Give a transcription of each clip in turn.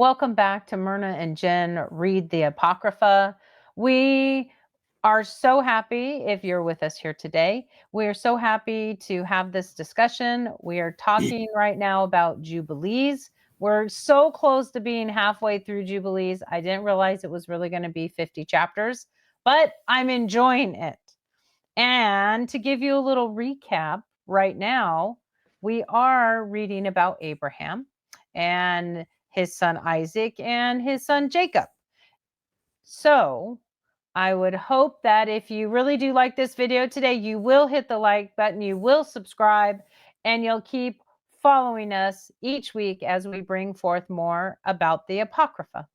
Welcome back to Myrna and Jenn Read the Apocrypha. We are so happy if you're with us here today. We are so happy to have this discussion. We are talking right now about Jubilees. We're so close to being halfway through Jubilees. I didn't realize it was really going to be 50 chapters, but I'm enjoying it. And to give you a little recap right now, we are reading about Abraham and his son Isaac and his son Jacob. So I would hope that if you really do like this video today, you will hit the like button, you will subscribe, and you'll keep following us each week as we bring forth more about the Apocrypha.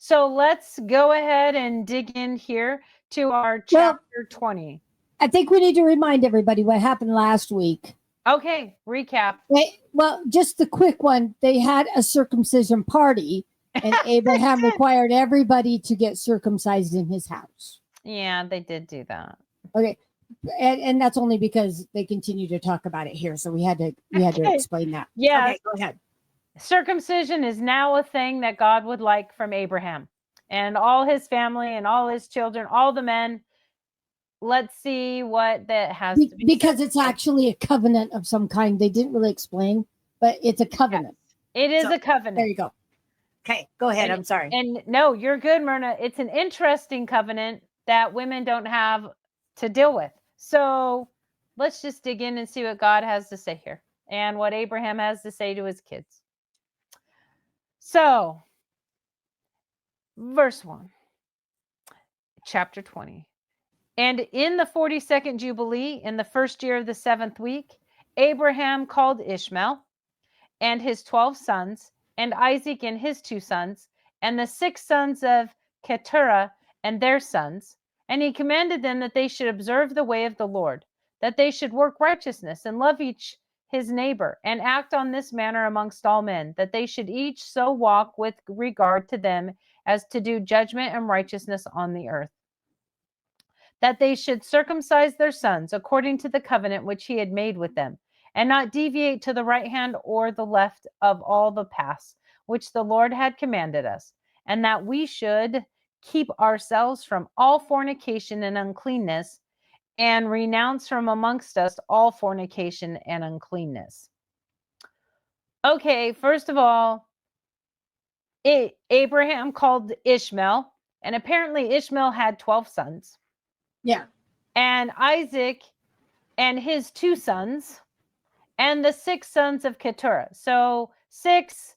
So let's go ahead and dig in here to our chapter 20. I think we need to remind everybody what happened last week. Okay, recap. Well, just the quick one. They had a circumcision party, and Abraham required everybody to get circumcised in his house. Yeah, they did do that. Okay, and that's only because they continue to talk about it here, so we had to explain that. Yeah, okay, go ahead. Circumcision is now a thing that God would like from Abraham and all his family and all his children, all the men. Let's see what that has to be. Because it's actually a covenant of some kind. They didn't really explain, but it's a covenant. Yes, it is a covenant. There you go. Okay, go ahead. I'm sorry. And no, you're good, Myrna. It's an interesting covenant that women don't have to deal with. So let's just dig in and see what God has to say here and what Abraham has to say to his kids. So, verse 1, chapter 20. And in the 42nd Jubilee, in the first year of the 7th week, Abraham called Ishmael and his 12 sons, and Isaac and his 2 sons, and the 6 sons of Keturah and their sons. And he commanded them that they should observe the way of the Lord, that they should work righteousness and love each his neighbor, and act on this manner amongst all men, that they should each so walk with regard to them as to do judgment and righteousness on the earth. That they should circumcise their sons according to the covenant which he had made with them, and not deviate to the right hand or the left of all the paths which the Lord had commanded us, and that we should keep ourselves from all fornication and uncleanness, and renounce from amongst us all fornication and uncleanness. Okay, first of all, Abraham called Ishmael, and apparently Ishmael had 12 sons. Yeah. And Isaac and his 2 sons and the 6 sons of Keturah. So 6,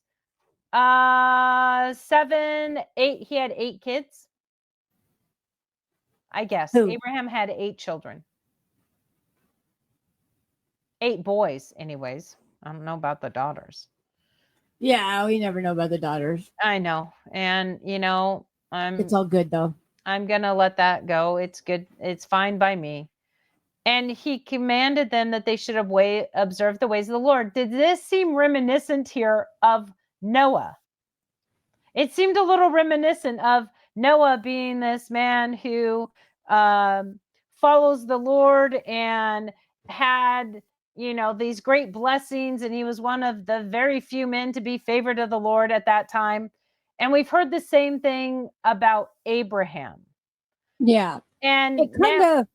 7, 8. He had 8 kids. I guess. Who? Abraham had 8 children. 8 boys, anyways. I don't know about the daughters. Yeah, we never know about the daughters. I know. And, it's all good, though. I'm going to let that go. It's good. It's fine by me. And he commanded them that they should observe the ways of the Lord. Did this seem reminiscent here of Noah? It seemed a little reminiscent of Noah being this man who follows the Lord and had, these great blessings. And he was one of the very few men to be favored of the Lord at that time. And we've heard the same thing about Abraham. Yeah. And it kind of,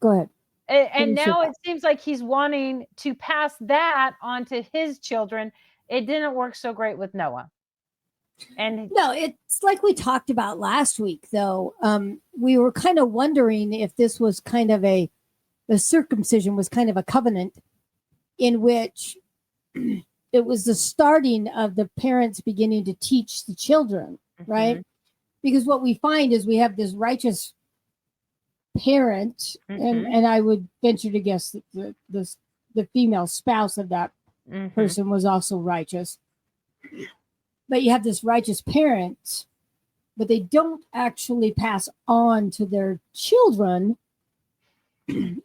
go ahead. And now it seems like he's wanting to pass that on to his children. It didn't work so great with Noah. And no, it's like we talked about last week, though. We were kind of wondering if this was kind of the circumcision was kind of a covenant in which it was the starting of the parents beginning to teach the children, right? Because what we find is we have this righteous parent, and I would venture to guess that the female spouse of that person was also righteous. But you have this righteous parent, but they don't actually pass on to their children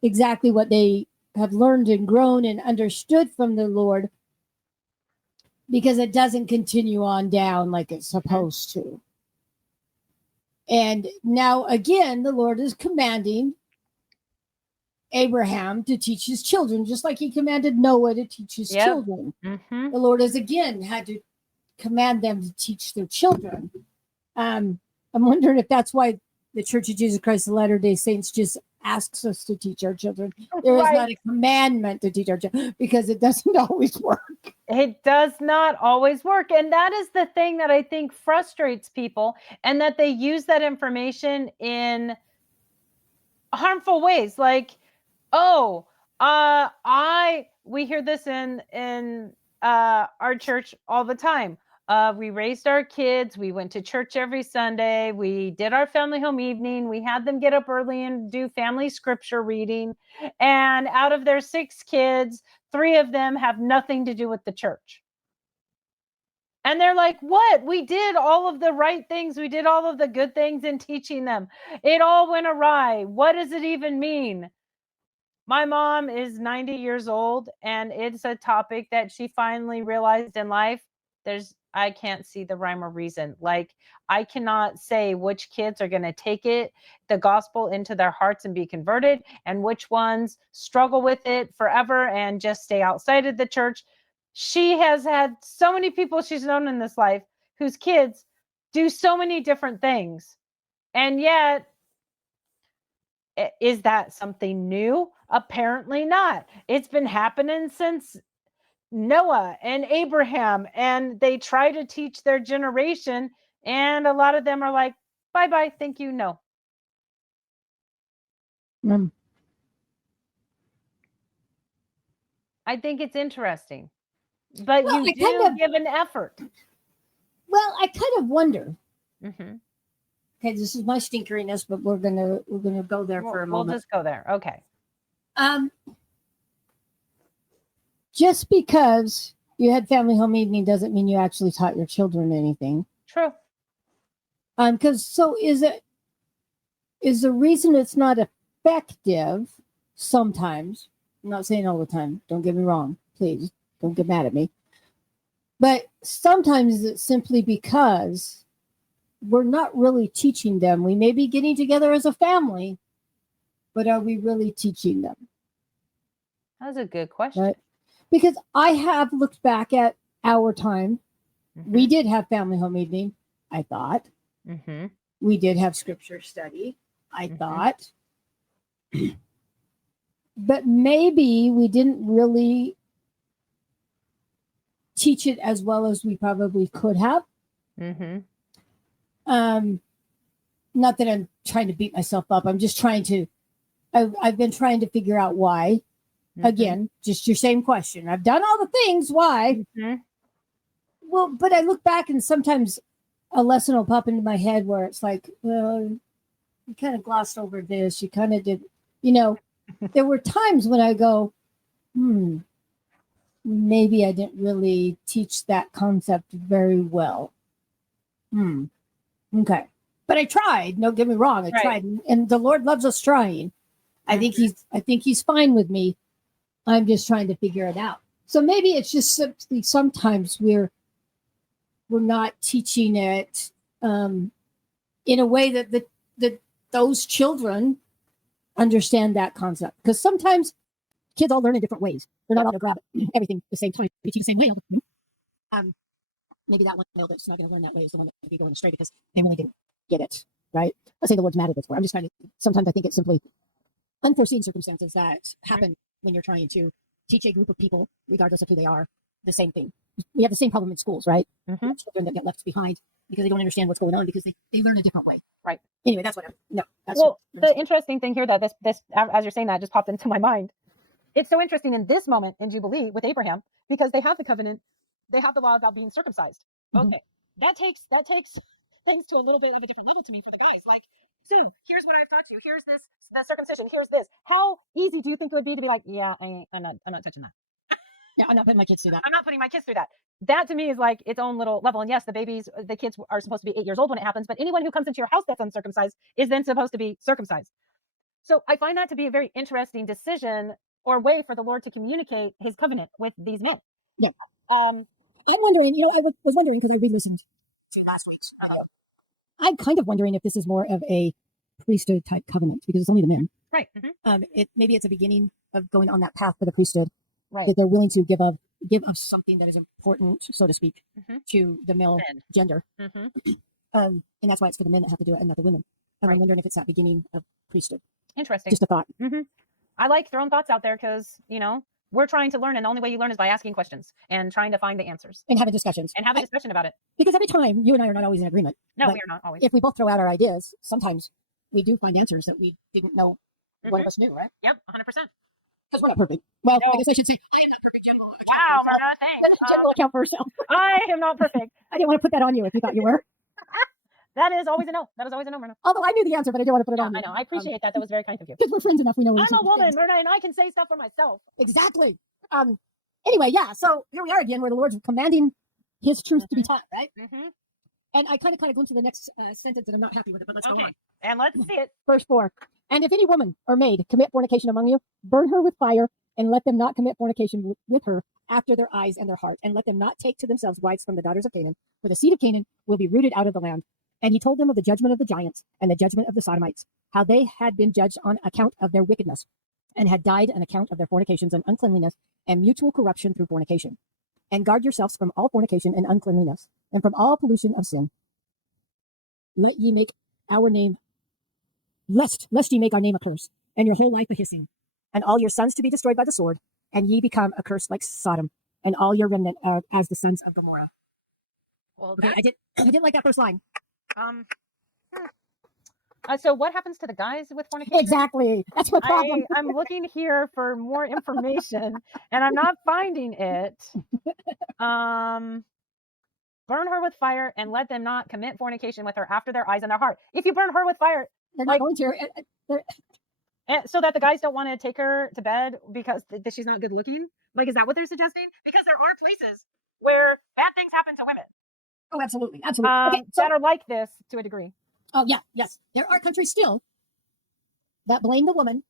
exactly what they have learned and grown and understood from the Lord, because it doesn't continue on down like it's supposed to. And now, again, the Lord is commanding Abraham to teach his children, just like he commanded Noah to teach his children. The Lord has again had to command them to teach their children. I'm wondering if that's why the Church of Jesus Christ of Latter-day Saints just asks us to teach our children. There is not a commandment to teach our children, because it doesn't always work. It does not always work. And that is the thing that I think frustrates people, and that they use that information in harmful ways. Like, oh, we hear this in our church all the time. We raised our kids. We went to church every Sunday. We did our family home evening. We had them get up early and do family scripture reading. And out of their 6 kids, 3 of them have nothing to do with the church. And they're like, what? We did all of the right things. We did all of the good things in teaching them. It all went awry. What does it even mean? My mom is 90 years old, and it's a topic that she finally realized in life. I can't see the rhyme or reason. Like, I cannot say which kids are going to take the gospel into their hearts and be converted, and which ones struggle with it forever and just stay outside of the church. She has had so many people she's known in this life whose kids do so many different things. And yet, is that something new? Apparently not. It's been happening since Noah and Abraham, and they try to teach their generation, and a lot of them are like, bye-bye, thank you, no. I think it's interesting, but you do give an effort. Well, I kind of wonder. Okay, this is my stinkeriness, but we're gonna go there for a moment. We'll just go there. Okay. Just because you had family home evening doesn't mean you actually taught your children anything. True. Because is the reason it's not effective sometimes? I'm not saying all the time. Don't get me wrong. Please don't get mad at me. But sometimes it's simply because we're not really teaching them. We may be getting together as a family, but are we really teaching them? That's a good question. Right? Because I have looked back at our time. We did have family home evening, I thought. We did have scripture study, I thought. But maybe we didn't really teach it as well as we probably could have. Not that I'm trying to beat myself up. I'm just trying to, I've been trying to figure out why. Again, just your same question. I've done all the things. Why? Well, but I look back and sometimes a lesson will pop into my head where it's like, well, you kind of glossed over this. You kind of did, there were times when I go, maybe I didn't really teach that concept very well. Okay. But I tried. Don't get me wrong. I tried. And the Lord loves us trying. I think he's fine with me. I'm just trying to figure it out. So maybe it's just simply sometimes we're not teaching it in a way that those children understand that concept. Because sometimes kids all learn in different ways. They're not all going to grab everything the same time, teach the same way. Maybe that one that's not going to learn that way is the one that be going astray because they really didn't get it, right? Let's say the Lord's mad at us for. I'm just trying to. Sometimes I think it's simply unforeseen circumstances that happen when you're trying to teach a group of people, regardless of who they are, the same thing. We have the same problem in schools, right? Children that get left behind because they don't understand what's going on because they learn a different way. Right. Anyway, that's what the interesting thing here that this as you're saying that just popped into my mind. It's so interesting in this moment in Jubilee with Abraham because they have the covenant, they have the law about being circumcised. Okay, that takes things to a little bit of a different level to me for the guys. Like, so here's what I've taught you. Here's this, the circumcision. Here's this. How easy do you think it would be to be like, yeah, I'm not touching that. Yeah, I'm not putting my kids through that. I'm not putting my kids through that. That to me is like its own little level. And yes, the kids are supposed to be 8 years old when it happens, but anyone who comes into your house that's uncircumcised is then supposed to be circumcised. So I find that to be a very interesting decision or way for the Lord to communicate his covenant with these men. Yeah. I'm wondering, I was wondering because I re-listened to last week's. I'm kind of wondering if this is more of a priesthood type covenant because it's only the men. Right. Maybe it's a beginning of going on that path for the priesthood. Right. That they're willing to give up give up something that is important, so to speak, to the male gender. And that's why it's for the men that have to do it and not the women. And I'm wondering if it's that beginning of priesthood. Interesting. Just a thought. I like throwing thoughts out there because, you know, we're trying to learn, and the only way you learn is by asking questions and trying to find the answers. And having discussions. And have a discussion about it. Because every time, you and I are not always in agreement. No, we are not always. If we both throw out our ideas, sometimes we do find answers that we didn't know one of us knew, right? Yep, 100%. Because we're not perfect. Well, I guess I should say, I am not perfect, Jen. Wow, Myrna, thanks. Jen will account for herself. I am not perfect. I didn't want to put that on you if you thought you were. That is always a no. That was always a no, Myrna. Although I knew the answer, but I didn't want to put it on you. I know. I appreciate that. That was very kind of you. Because we're friends enough, we know. I'm a woman, Myrna, and I can say stuff for myself. Exactly. Anyway, yeah. So here we are again, where the Lord's commanding His truth to be taught, right? And I kind of go into the next sentence, and I'm not happy with it. But let's go on. And let's see it. Verse 4. And if any woman or maid commit fornication among you, burn her with fire, and let them not commit fornication with her after their eyes and their heart, and let them not take to themselves wives from the daughters of Canaan, for the seed of Canaan will be rooted out of the land. And he told them of the judgment of the giants and the judgment of the Sodomites, how they had been judged on account of their wickedness, and had died on account of their fornications and uncleanliness and mutual corruption through fornication. And guard yourselves from all fornication and uncleanliness, and from all pollution of sin. Let ye make our name, lest ye make our name a curse, and your whole life a hissing, and all your sons to be destroyed by the sword, and ye become a curse like Sodom, and all your remnant as the sons of Gomorrah. Well, okay, I didn't like that first line. So what happens to the guys with fornication? Exactly. That's my problem. I'm looking here for more information, and I'm not finding it. Burn her with fire, and let them not commit fornication with her after their eyes and their heart. If you burn her with fire, they're not going to. So that the guys don't want to take her to bed because she's not good looking? Like, is that what they're suggesting? Because there are places where bad things happen to women. Oh, absolutely. Absolutely. Okay, that are like this to a degree. Oh, yeah. Yes. There are countries still that blame the woman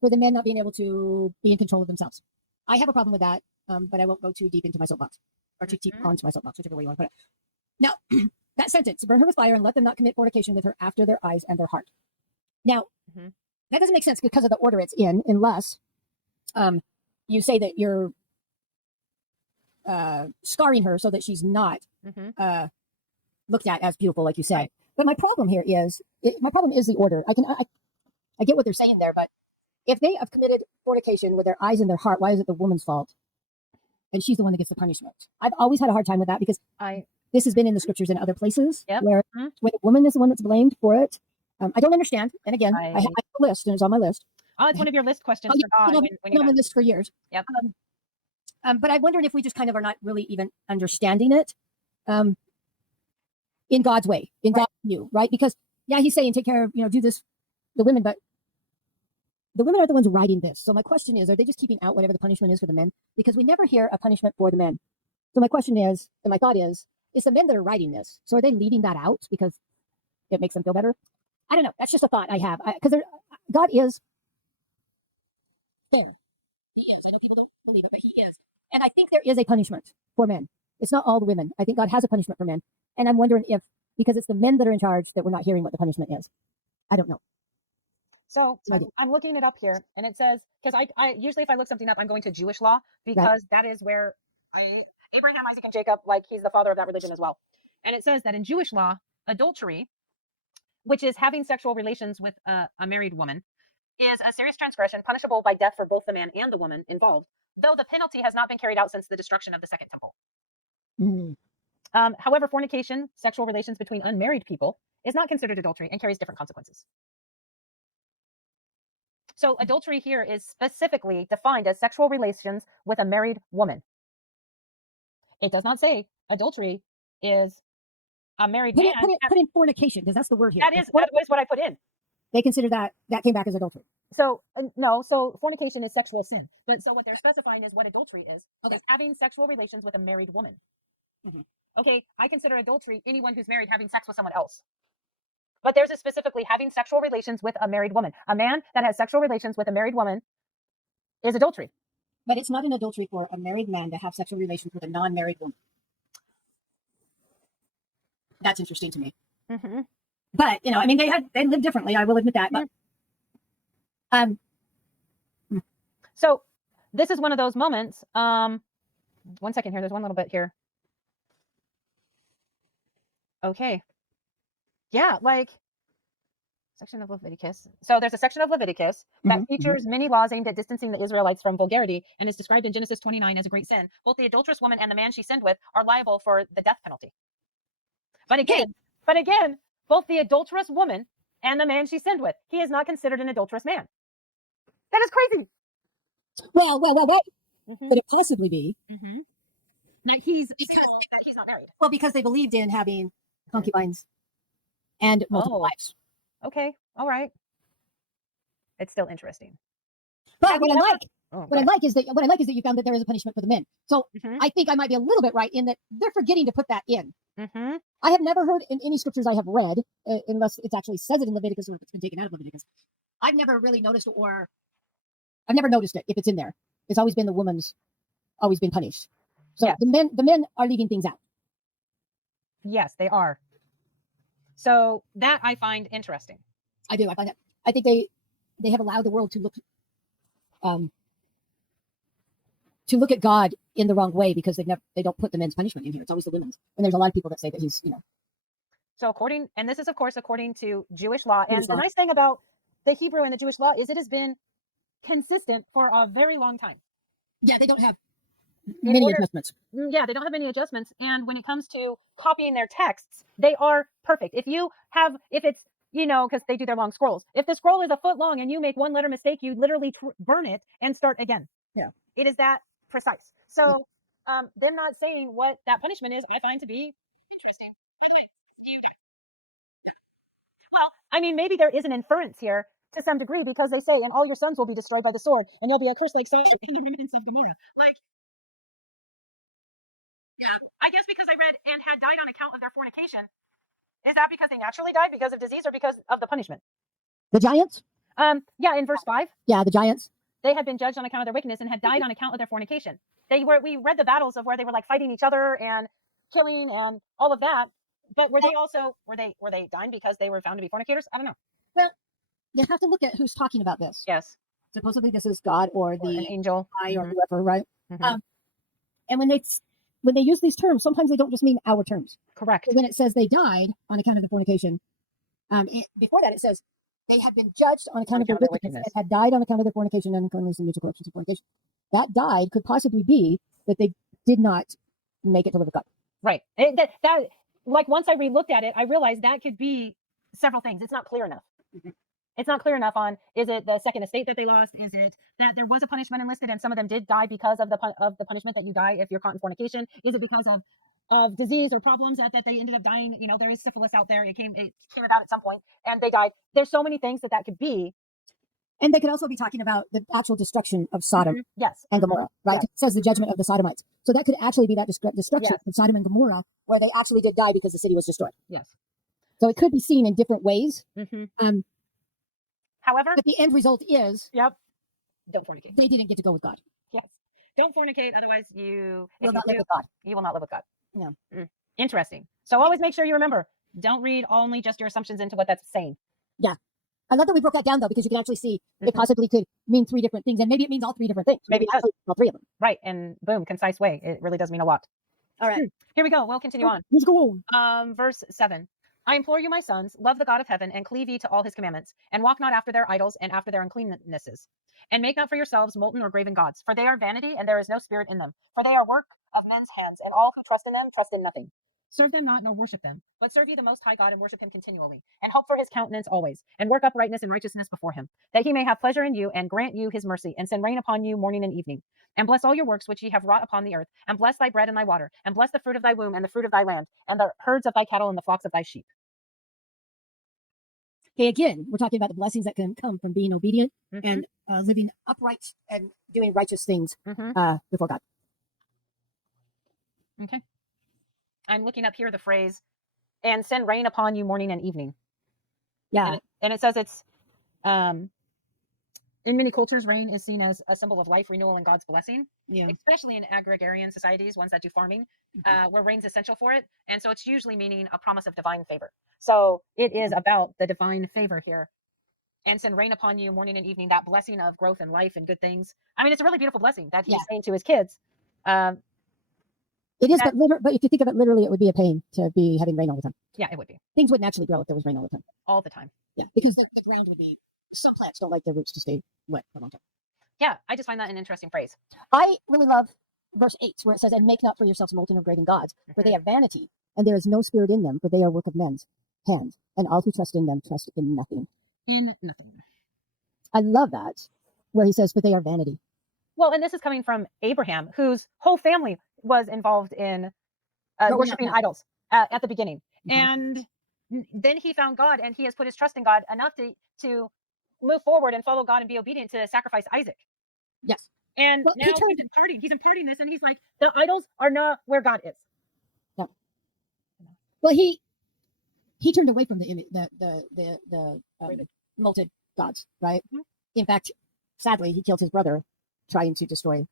for the men not being able to be in control of themselves. I have a problem with that, but I won't go too deep into my soapbox, or too deep onto my soapbox, whichever way you want to put it. Now, that sentence, burn her with fire and let them not commit fornication with her after their eyes and their heart. Now, that doesn't make sense because of the order it's in, unless you say that you're scarring her so that she's not looked at as beautiful, like you said. But my problem here is, the order. I get what they're saying there, but if they have committed fornication with their eyes and their heart, why is it the woman's fault? And she's the one that gets the punishment. I've always had a hard time with that because this has been in the scriptures in other places where the woman is the one that's blamed for it. I don't understand. And again, I have a list, and it's on my list. Oh, it's one of your list questions. When you on the list for years. Yep. But I'm wondering if we just kind of are not really even understanding it in God's way, in God's view, right? Because, yeah, he's saying take care of, do this, the women, but the women are the ones writing this. So my question is, are they just keeping out whatever the punishment is for the men? Because we never hear a punishment for the men. So my question is, and my thought is, it's the men that are writing this. So are they leaving that out because it makes them feel better? I don't know. That's just a thought I have. Because God is fair. He is. I know people don't believe it, but he is. And I think there is a punishment for men. It's not all the women. I think God has a punishment for men. And I'm wondering if, because it's the men that are in charge, that we're not hearing what the punishment is. I don't know. So I'm looking it up here, and it says, because I usually if I look something up, I'm going to Jewish law, because that is where Abraham, Isaac, and Jacob, like he's the father of that religion as well. And it says that in Jewish law, adultery, which is having sexual relations with a married woman, is a serious transgression punishable by death for both the man and the woman involved, though the penalty has not been carried out since the destruction of the Second Temple. However, fornication, sexual relations between unmarried people, is not considered adultery and carries different consequences. So adultery here is specifically defined as sexual relations with a married woman. It does not say adultery is a married man. Put in fornication, because that's the word here. That is what I put in. They consider that came back as adultery. So no, so fornication is sexual sin. But so what they're specifying is what adultery is having sexual relations with a married woman. Okay, I consider adultery anyone who's married having sex with someone else. But there's a specifically having sexual relations with a married woman. A man that has sexual relations with a married woman is adultery. But it's not an adultery for a married man to have sexual relations with a non-married woman. That's interesting to me. But, I mean, they live differently. I will admit that. But, So this is one of those moments 1 second here. There's one little bit here. Okay. Yeah, like section of Leviticus. So there's a section of Leviticus that features many laws aimed at distancing the Israelites from vulgarity and is described in Genesis 29 as a great sin. Both the adulterous woman and the man she sinned with are liable for the death penalty. But again, both the adulterous woman and the man she sinned with, he is not considered an adulterous man. That is crazy. Well. Could it possibly be that he's not married? Well, because they believed in having concubines and multiple wives. Okay, all right. It's still interesting. But what I like is that you found that there is a punishment for the men. So I think I might be a little bit right in that they're forgetting to put that in. I have never heard in any scriptures I have read, unless it actually says it in Leviticus or if it's been taken out of Leviticus. I've never really noticed, or I've never noticed it if it's in there. It's always been the woman's always been punished. So the men are leaving things out. Yes, they are. So that I find interesting. I do. I find that. I think they have allowed the world to look at God in the wrong way because they don't put the men's punishment in here. It's always the women's. And there's a lot of people that say that he's, So and this is of course according to Jewish law. And the nice thing about the Hebrew and the Jewish law is it has been consistent for a very long time. Yeah, they don't have many adjustments. Yeah, they don't have many adjustments. And when it comes to copying their texts, they are perfect. If it's, because they do their long scrolls. If the scroll is a foot long and you make one letter mistake, you literally burn it and start again. Yeah. It is that precise. So them not saying what that punishment is, I find to be interesting. By the way, well, I mean, maybe there is an inference here to some degree because they say, and all your sons will be destroyed by the sword, and there'll be a curse like Sodom in the remnants of Gomorrah. I guess because I read and had died on account of their fornication. Is that because they naturally died because of disease or because of the punishment? The giants? Yeah, in verse 5. Yeah, the giants. They had been judged on account of their wickedness and had died on account of their fornication. We read the battles of where they were fighting each other and killing and all of that. But were they dying because they were found to be fornicators? I don't know. Well, you have to look at who's talking about this. Yes. Supposedly this is God or an angel or whoever, right? And when they use these terms, sometimes they don't just mean our terms. Correct. So when it says they died on account of the fornication, before that it says they had been judged on account of their wickedness and had died on account of their fornication and uncleanness and mutual corruptions of fornication. That died could possibly be that they did not make it to live with God. Right. Once I re-looked at it, I realized that could be several things. It's not clear enough. It's not clear enough on, is it the second estate that they lost? Is it that there was a punishment enlisted and some of them did die because of the punishment that you die if you're caught in fornication? Is it because of disease or problems that they ended up dying? There is syphilis out there. It came about at some point and they died. There's so many things that could be. And they could also be talking about the actual destruction of Sodom and Gomorrah, right? It says the judgment of the Sodomites. So that could actually be that destruction of Sodom and Gomorrah where they actually did die because the city was destroyed. Yes. So it could be seen in different ways. However, but the end result is don't fornicate. They didn't get to go with God. Yes. Don't fornicate, otherwise you will not live with God. You will not live with God. No. Interesting. So always make sure you remember, don't read only just your assumptions into what that's saying. Yeah. I love that we broke that down though, because you can actually see it possibly could mean three different things, and maybe it means all three different things. Maybe it does. All three of them. Right. And boom, concise way. It really does mean a lot. All right. Here we go. We'll continue on. Let's go on. Verse 7. I implore you, my sons, love the God of heaven and cleave ye to all his commandments, and walk not after their idols and after their uncleannesses. And make not for yourselves molten or graven gods, for they are vanity and there is no spirit in them. For they are work of men's hands, and all who trust in them trust in nothing. Serve them not, nor worship them, but serve ye the Most High God and worship him continually, and hope for his countenance always, and work uprightness and righteousness before him, that he may have pleasure in you and grant you his mercy, and send rain upon you morning and evening. And bless all your works which ye have wrought upon the earth, and bless thy bread and thy water, and bless the fruit of thy womb and the fruit of thy land, and the herds of thy cattle and the flocks of thy sheep. Okay, again, we're talking about the blessings that can come from being obedient and living upright and doing righteous things before God. Okay. I'm looking up here the phrase, and send rain upon you morning and evening. Yeah. And it says it's, in many cultures, rain is seen as a symbol of life renewal and God's blessing. Yeah. Especially in agrarian societies, ones that do farming, where rain's essential for it. And so it's usually meaning a promise of divine favor. So it is about the divine favor here. And send rain upon you morning and evening, that blessing of growth and life and good things. I mean, it's a really beautiful blessing that he's saying to his kids. It is, but if you think of it literally, it would be a pain to be having rain all the time. Yeah, it would be. Things wouldn't actually grow if there was rain all the time. All the time. Yeah, because the ground would be, some plants don't like their roots to stay wet for a long time. Yeah, I just find that an interesting phrase. I really love verse 8, where it says, "And make not for yourselves molten or graven gods, for they are vanity, and there is no spirit in them, for they are work of men's hands, and all who trust in them trust in nothing." In nothing. I love that, where he says, "But they are vanity." Well, and this is coming from Abraham, whose whole family was involved in worshiping idols at the beginning. And then he found God, and he has put his trust in God enough to move forward and follow God and be obedient to sacrifice Isaac. Yes. And Well, now he's imparting this, and he's like, the idols are not where God is. No. Well, he turned away from the molten gods, right? Mhm. In fact, sadly, he killed his brother trying to destroy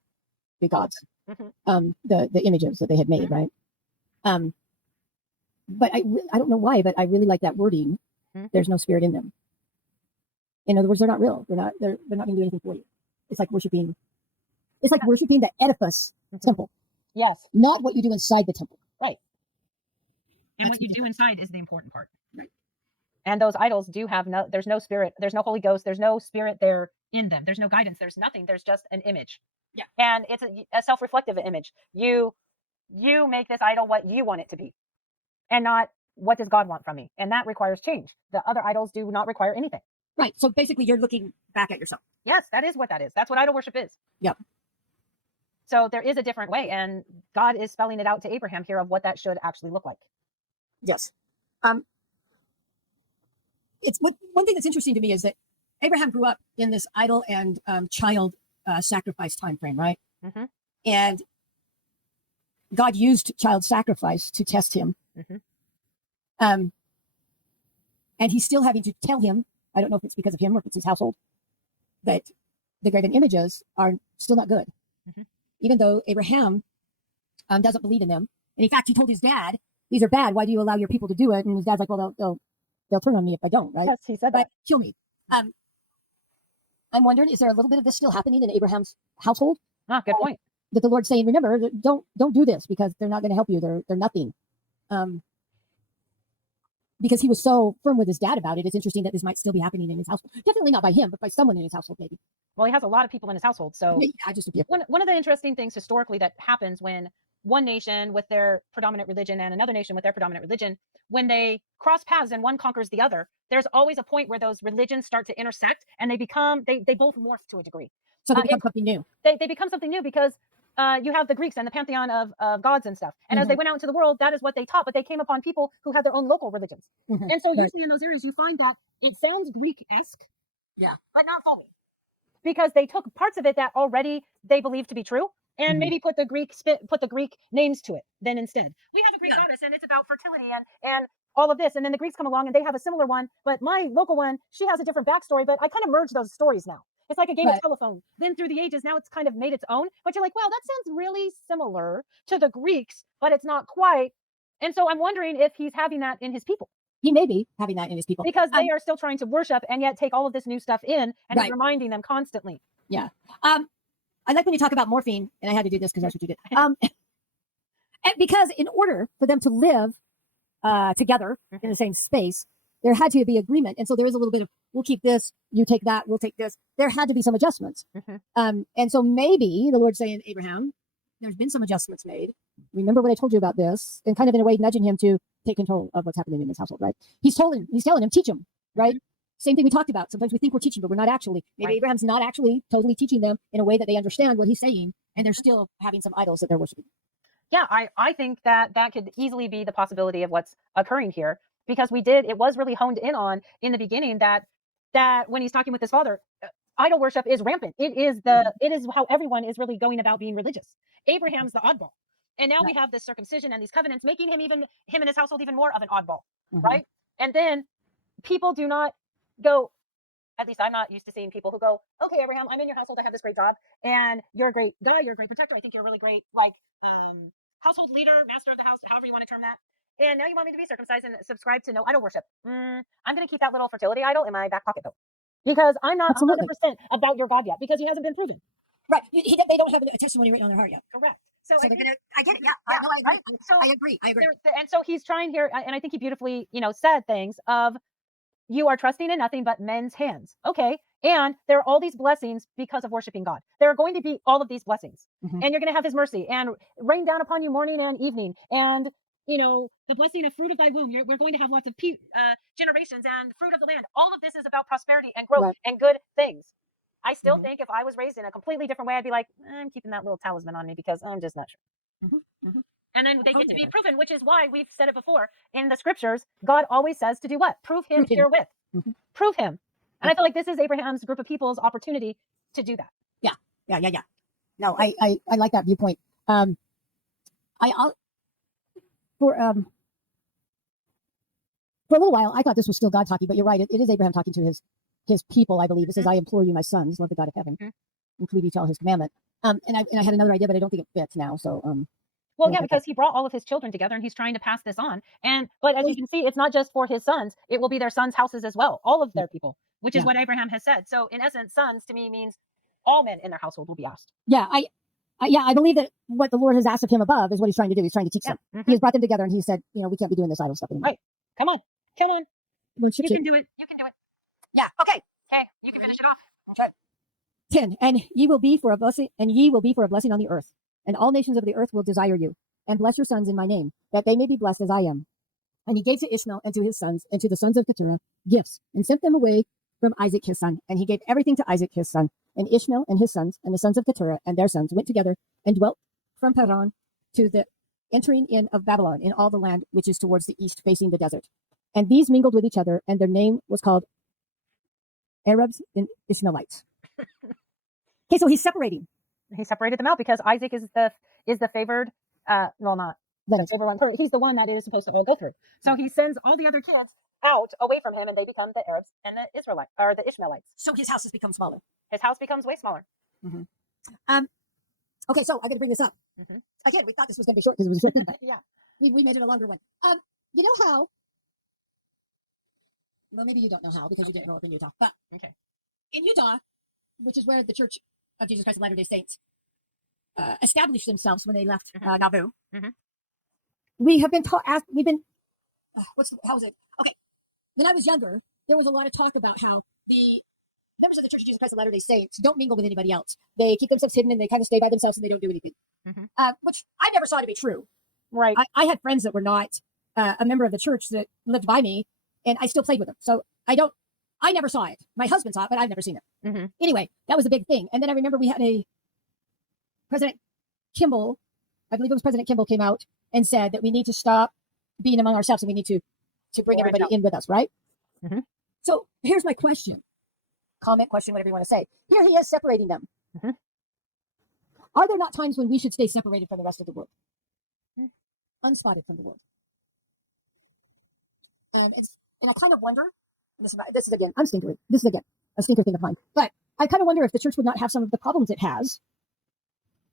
the gods, the images that they had made, right? But I don't know why, but I really like that wording. There's no spirit in them. In other words, they're not real. They're not going to do anything for you. It's like worshiping. It's like worshiping the edifice temple. Yes. Not what you do inside the temple. Right. And what you do inside is the important part. Right. And those idols do have there's no spirit, there's no Holy Ghost, there's no spirit there in them. There's no guidance, there's nothing. There's just an image. Yeah. And it's a self-reflective image. You make this idol what you want it to be, and not what does God want from me. And that requires change. The other idols do not require anything. Right. So basically you're looking back at yourself. Yes, that is what that is. That's what idol worship is. Yep. So there is a different way, and God is spelling it out to Abraham here of what that should actually look like. Yes. It's one thing that's interesting to me is that Abraham grew up in this idol and child sacrifice time frame, right? Mm-hmm. And God used child sacrifice to test him. Mm-hmm. And he's still having to tell him, I don't know if it's because of him or if it's his household, that the graven images are still not good. Mm-hmm. Even though Abraham doesn't believe in them. And in fact, he told his dad, "These are bad. Why do you allow your people to do it?" And his dad's like, "Well, they'll turn on me if I don't, right?" Yes, he said that. Kill me. I'm wondering, is there a little bit of this still happening in Abraham's household? Good point. That the Lord's saying, remember, don't do this because they're not going to help you. They're nothing. Because he was so firm with his dad about it, it's interesting that this might still be happening in his household. Definitely not by him, but by someone in his household, maybe. Well, he has a lot of people in his household. So one of the interesting things historically that happens when one nation with their predominant religion and another nation with their predominant religion, when they cross paths and one conquers the other, there's always a point where those religions start to intersect, and they both morph to a degree. So they become something new. They become something new because you have the Greeks and the pantheon of gods and stuff. And as they went out into the world, that is what they taught. But they came upon people who had their own local religions. And so usually in those areas, you find that it sounds Greek-esque, but not fully. Because they took parts of it that already they believed to be true, and maybe put the Greek names to it. Then instead, we have a Greek goddess, and it's about fertility and all of this. And then the Greeks come along, and they have a similar one, but my local one, she has a different backstory. But I kind of merge those stories now. It's like a game of telephone. Then through the ages, now it's kind of made its own. But you're like, wow, that sounds really similar to the Greeks, but it's not quite. And so I'm wondering if he's having that in his people. He may be having that in his people. Because they are still trying to worship and yet take all of this new stuff in, and it's reminding them constantly. Yeah. I like when you talk about morphine, and I had to do this because that's what you did. Because in order for them to live together in the same space, there had to be agreement. And so there is a little bit of, we'll keep this, you take that, we'll take this. There had to be some adjustments. And so maybe the Lord's saying, Abraham, there's been some adjustments made. Remember what I told you about this, and kind of in a way nudging him to take control of what's happening in his household, right? He's telling him, teach him, right? Same thing we talked about. Sometimes we think we're teaching, but we're not actually. Maybe Abraham's not actually totally teaching them in a way that they understand what he's saying, and they're still having some idols that they're worshiping. Yeah, I think that could easily be the possibility of what's occurring here, because it was really honed in on in the beginning that when he's talking with his father, idol worship is rampant. It is how everyone is really going about being religious. Abraham's the oddball. And now we have this circumcision and these covenants making him and his household even more of an oddball, right? And then people do not go, at least I'm not used to seeing people who go, okay, Abraham, I'm in your household. I have this great job, and you're a great guy. You're a great protector. I think you're a really great, household leader, master of the house, however you want to term that. And now you want me to be circumcised and subscribe to no idol worship. I'm going to keep that little fertility idol in my back pocket, though, because I'm not 100% about your God yet, because he hasn't been proven. Right. They don't have a testimony written on their heart yet. Correct. So So I they're think, gonna. I get it. Yeah. yeah, No, I agree. right? So I agree. I agree. and so he's trying here, and I think he beautifully, said things of, you are trusting in nothing but men's hands. Okay. And there are all these blessings because of worshiping God. There are going to be all of these blessings, Mhm. and you're going to have his mercy and rain down upon you morning and evening. And, the blessing of fruit of thy womb. We're going to have lots of generations and fruit of the land. All of this is about prosperity and growth Right. and good things. I still Mhm. think if I was raised in a completely different way, I'd be like, I'm keeping that little talisman on me because I'm just not sure. Mhm. Mhm. And then they get to Totally be agree. proven, which is why we've said it before in the scriptures. God always says to do what? Prove him Prove him. herewith. Mhm. Prove him. And Yeah. I feel like this is Abraham's group of people's opportunity to do that. Yeah. No, I like that viewpoint. I'll, for a little while, I thought this was still God talking, but you're right. It is Abraham talking to his people, I believe. It says, I implore you, my sons, love the God of heaven, and cleave each all his commandment. And I had another idea, but I don't think it fits now. So, Well, yeah, because he brought all of his children together and he's trying to pass this on. But as you can see, it's not just for his sons, it will be their sons' houses as well, all of their people, which is Yeah. what Abraham has said. So, in essence, sons to me means all men in their household will be asked. Yeah, I believe that what the Lord has asked of him above is what he's trying to do. He's trying to teach them. He has brought them together and he said, we can't be doing this idol stuff anymore. Right. Come on. You can do it. You can do it. Yeah. Okay. Okay. You can finish it off. Okay. 10. And ye will be for a blessing on the earth, and all nations of the earth will desire you, and bless your sons in my name, that they may be blessed as I am. And he gave to Ishmael and to his sons and to the sons of Keturah gifts, and sent them away from Isaac his son. And he gave everything to Isaac his son. And Ishmael and his sons and the sons of Keturah and their sons went together and dwelt from Paran to the entering in of Babylon, in all the land which is towards the east, facing the desert. And these mingled with each other, and their name was called Arabs and Ishmaelites. Okay, so he's separating. He separated them out because Isaac is the favored, not the favored one. He's the one that it is supposed to all go through. So he sends all the other kids out away from him, and they become the Arabs and the Israelites, or the Ishmaelites. So his house has become smaller. His house becomes way smaller. Okay, so I got to bring this up. Again, we thought this was going to be short because it was short. Yeah. We made it a longer one. You know how? Well, maybe you don't know how because you didn't grow up in Utah. But in Utah, which is where the Church of Jesus Christ of Latter-day Saints established themselves when they left Nauvoo, we have been taught. We've been. How was it? Okay, when I was younger, there was a lot of talk about how the members of the Church of Jesus Christ of Latter-day Saints don't mingle with anybody else. They keep themselves hidden and they kind of stay by themselves and they don't do anything. Which I never saw to be true. Right. I had friends that were not a member of the church that lived by me, and I still played with them. So I never saw it. My husband saw it, but I've never seen it. Anyway, that was a big thing. And then I remember we had President Kimball, I believe it was President Kimball, came out and said that we need to stop being among ourselves and we need to bring everybody in with us, right? So here's my question. Comment, question, whatever you want to say. Here he is separating them. Are there not times when we should stay separated from the rest of the world? Unspotted from the world. And I kind of wonder, this is again, I'm stinkery. This is again a stinker thing of mine. But I kind of wonder if the church would not have some of the problems it has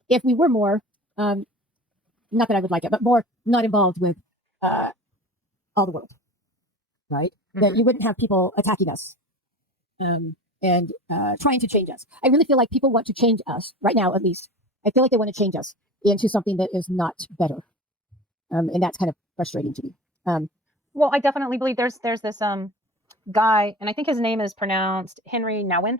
if we were more, not that I would like it, but more not involved with all the world, right? That you wouldn't have people attacking us and trying to change us. I really feel like people want to change us right now, at least. I feel like they want to change us into something that is not better. And that's kind of frustrating to me. Well, I definitely believe there's this guy, and I think his name is pronounced Henry Nouwen,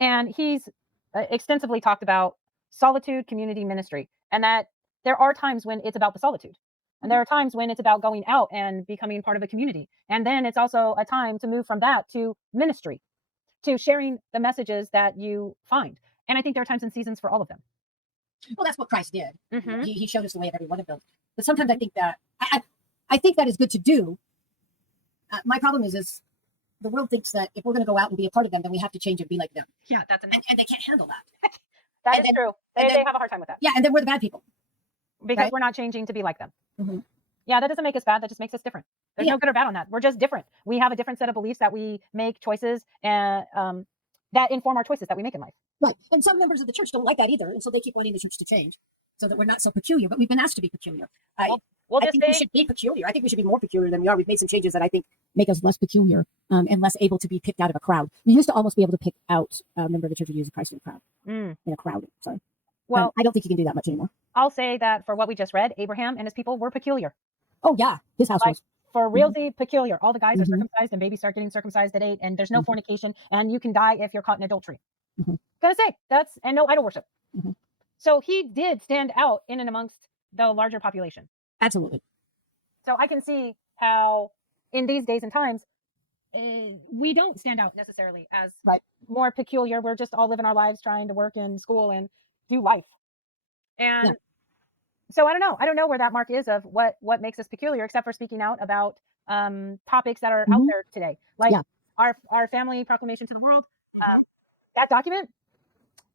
and he's extensively talked about solitude community ministry, and that there are times when it's about the solitude, and there are times when it's about going out and becoming part of a community, and then it's also a time to move from that to ministry, to sharing the messages that you find. And I think there are times and seasons for all of them. Well, that's what Christ did. He showed us the way of every one of them. But sometimes I think that I think that is good to do. My problem is the world thinks that if we're going to go out and be a part of them, then we have to change and be like them. Yeah, that's and they can't handle that. That is true. They have a hard time with that. Yeah, and then we're the bad people because we're not changing to be like them. Yeah, that doesn't make us bad. That just makes us different. There's no good or bad on that. We're just different. We have a different set of beliefs that we make choices and that inform our choices that we make in life. Right. And some members of the church don't like that either, and so they keep wanting the church to change. so that we're not so peculiar, but we've been asked to be peculiar. We'll I just think we say should be peculiar. I think we should be more peculiar than we are. We've made some changes that I think make us less peculiar and less able to be picked out of a crowd. You used to almost be able to pick out a member of the Church of Jesus Christ in a crowd. In a crowd, sorry. well, I don't think you can do that much anymore. I'll say that for what we just read, Abraham and his people were peculiar. Oh yeah, his house Like, was. for realty peculiar. All the guys are Mhm. circumcised and babies start getting circumcised at 8, and there's no Mhm. fornication, and you can die if you're caught in adultery. Mhm. Gonna say that's, and no idol worship. Mhm. So he did stand out in and amongst the larger population. Absolutely. So I can see how in these days and times, we don't stand out necessarily as Right. more peculiar. We're just all living our lives, trying to work in school and do life. And so I don't know where that mark is of what makes us peculiar, except for speaking out about topics that are out Mhm. there today, like Yeah. our family proclamation to the world. That document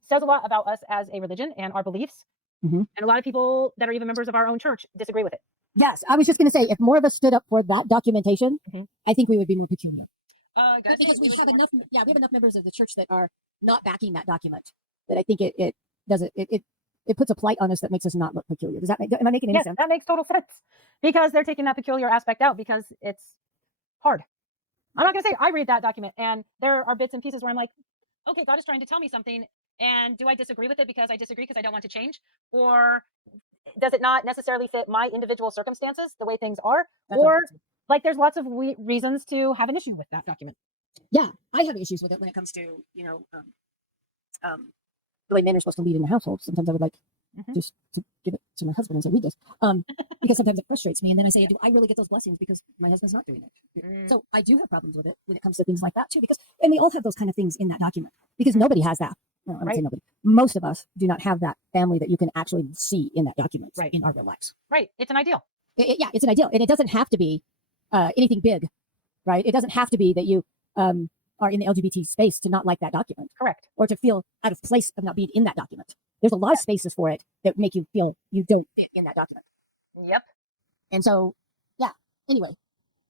says a lot about us as a religion and our beliefs. Mhm. And a lot of people that are even members of our own church disagree with it. Yes, I was just going to say, if more of us stood up for that documentation, Mhm. I think we would be more peculiar. But Because we have enough, we have enough members of the church that are not backing that document. That I think it doesn't it puts a plight on us that makes us not look peculiar. Does that make? Am I making any yes, sense? that makes total sense, because they're taking that peculiar aspect out because it's hard. I'm not going to say I read that document and there are bits and pieces where I'm like, okay, God is trying to tell me something, and do I disagree with it because I disagree because I don't want to change, or does it not necessarily fit my individual circumstances the way things are? That's what I'm Or saying. like there's lots of reasons to have an issue with that document. Yeah, I have issues with it when it comes to the way men are supposed to lead in the household. Sometimes I would like just to give it to my husband and say, read this, because sometimes it frustrates me, and then I say, do I really get those blessings because my husband's not doing it? So I do have problems with it when it comes to things like that too, because and they all have those kind of things in that document, because nobody has that. No, I would say nobody. Most of us do not have that family that you can actually see in that document in our real lives. Right. It's an ideal. Yeah, it's an ideal, and it doesn't have to be anything big, right? It doesn't have to be that you are in the LGBT space to not like that document. Correct. Or to feel out of place of not being in that document. There's a lot of spaces for it that make you feel you don't fit in that document. Yep. And so, yeah. Anyway,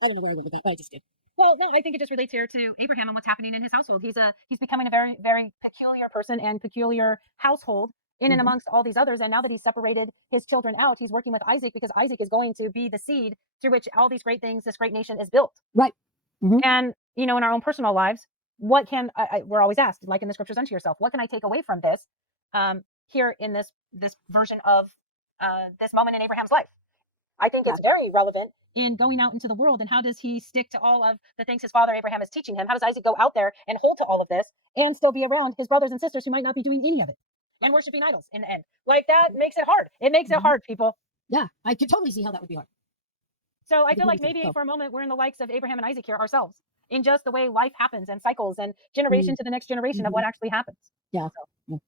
I don't know where I went with that, but I just did. Well, no, I think it just relates here to Abraham and what's happening in his household. He's becoming a very, very peculiar person and peculiar household in and amongst all these others. And now that he's separated his children out, he's working with Isaac, because Isaac is going to be the seed through which all these great things, this great nation is built. Right. And, in our own personal lives, what can we're always asked, like in the scriptures, unto yourself, what can I take away from this here in this version of this moment in Abraham's life? I think it's very relevant in going out into the world. And how does he stick to all of the things his father Abraham is teaching him? How does Isaac go out there and hold to all of this and still be around his brothers and sisters who might not be doing any of it and worshiping idols in the end? Like, that makes it hard. It makes it hard, people. Yeah, I could totally see how that would be hard. So I feel like maybe for a moment we're in the likes of Abraham and Isaac here ourselves, in just the way life happens and cycles and generation to the next generation of what actually happens. Yeah. So,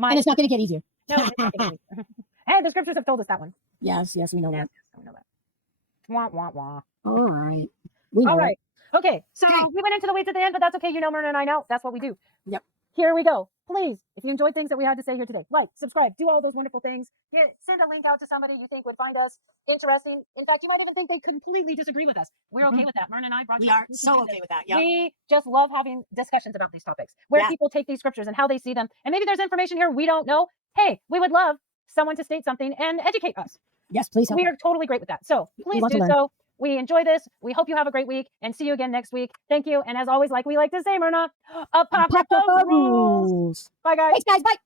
and it's not going to get easier. No, it's not going to get easier. And the scriptures have told us that one. Yes, we know that. We know that. Wah, wah, wah. All right. All right. Okay. So we went into the weeds at the end, but that's okay. Myrna and I know that's what we do. Yep. Here we go. Please, if you enjoyed things that we had to say here today, like, subscribe, do all those wonderful things. Send a link out to somebody you think would find us interesting. In fact, you might even think they completely disagree with us. We're okay with that. Myrna and I brought We are so okay with that. Yeah. We just love having discussions about these topics, where people take these scriptures and how they see them. And maybe there's information here we don't know. Hey, we would love someone to state something and educate us. Yes, please. We are totally great with that. So please do so. We enjoy this. We hope you have a great week, and see you again next week. Thank you. And as always, like we like to say, Myrna, Apocryphal rules. Bye, guys. Thanks, guys. Bye.